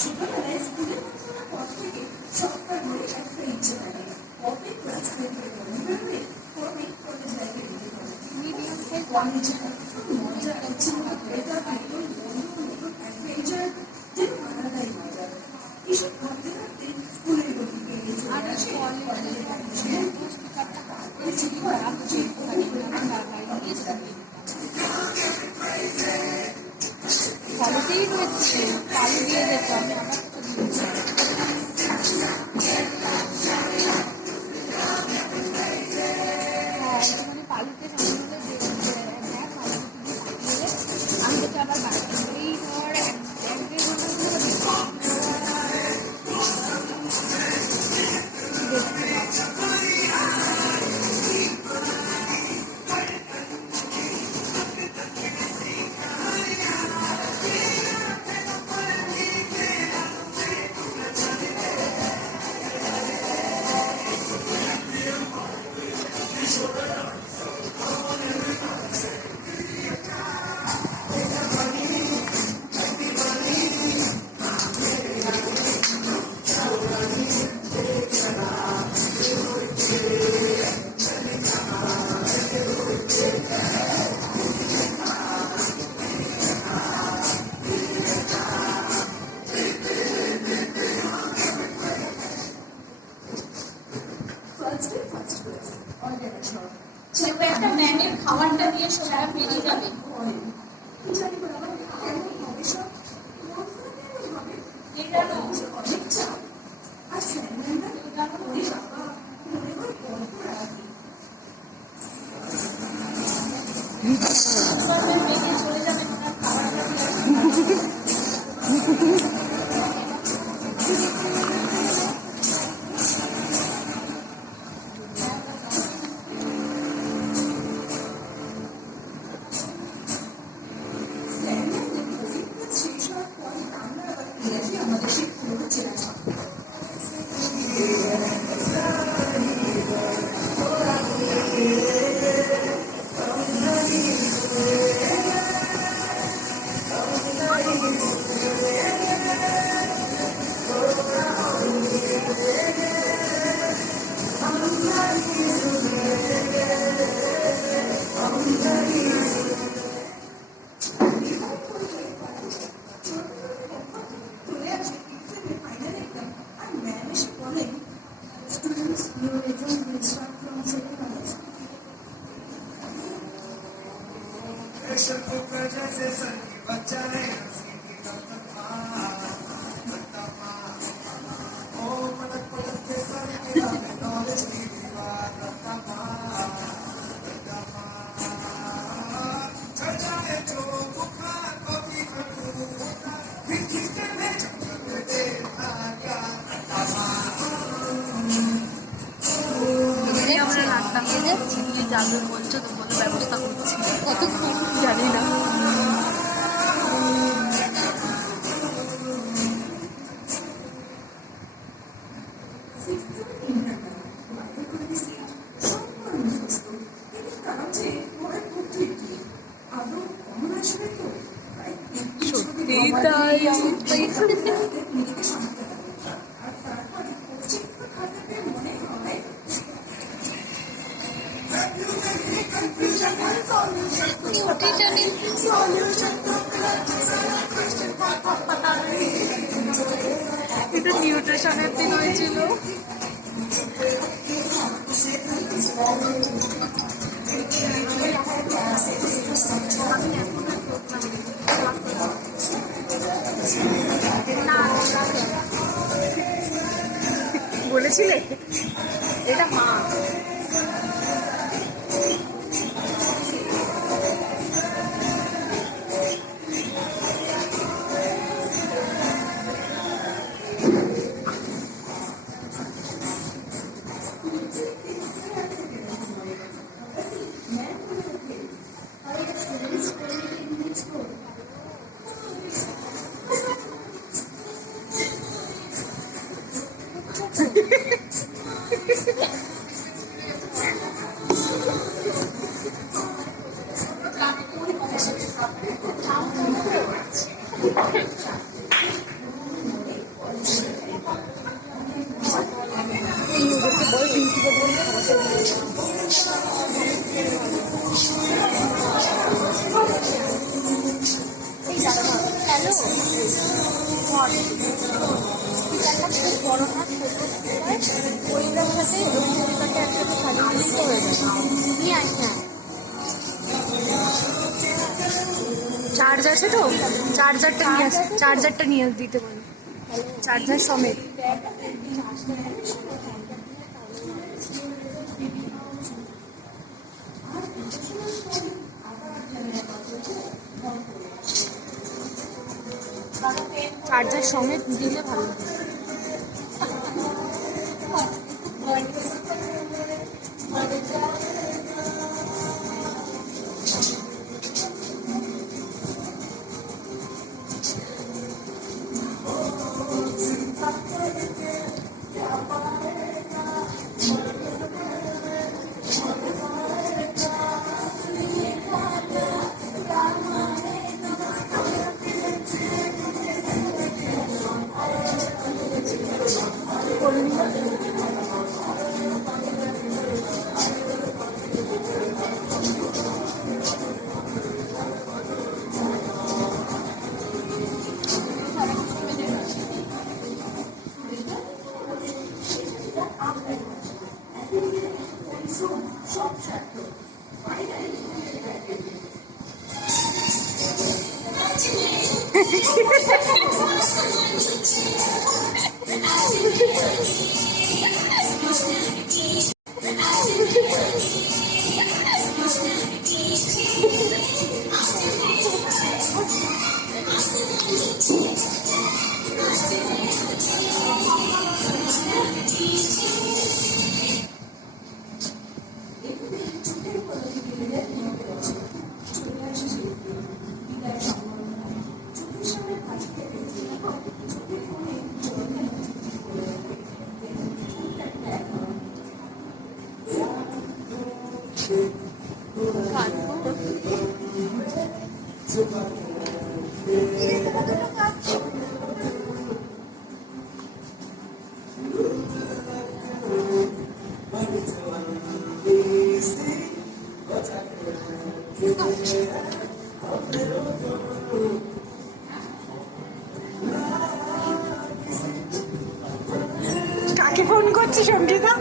ছোটবেলায় স্কুলে পর থেকে সপ্তাহ ধরে একটা ইচ্ছে থাকে, কবে ক্লাস থেকে বেরোবে, কবে কলেজ লাইফে যেতে পারে। মজা ইচ্ছে এটা একদম বন্ধুর মতো অ্যাডভেঞ্চার যেন আলাদাই মজা। এসব ভাবতে ভাবতে স্কুলের গতিকে চলে আসে কলেজের অ্যাডমিশনের কলেজেই রয়েছে চালু দিয়ে যেত আমি আমার মানে পালিতে আমি তোকে আবার বাড়ি এই ধর এক দেড় একটা ম্যামের খাবারটা দিয়ে সোজা বেরিয়ে যাবে। চলে যাবে যাবে বলছো তো কোনো ব্যবস্থা করছি কতক্ষণ জানি না। সত্যি তাই এটা নিউট্রিশনের দিন হয়েছিল। বলেছিলে এটা মা খুব বড় না ছোট ওইটার সাথে ওইটাকে একসাথে সাজিয়ে দিতে হয়ে যাবে। নিয়ে আয় হ্যাঁ চার্জ আছে তো, চার্জারটা নিয়ে দিতে পারো, চার্জার সমেত। চার্জার সমেত দিলে ভালো। কাকে ফোন করছি সঙ্গীতা?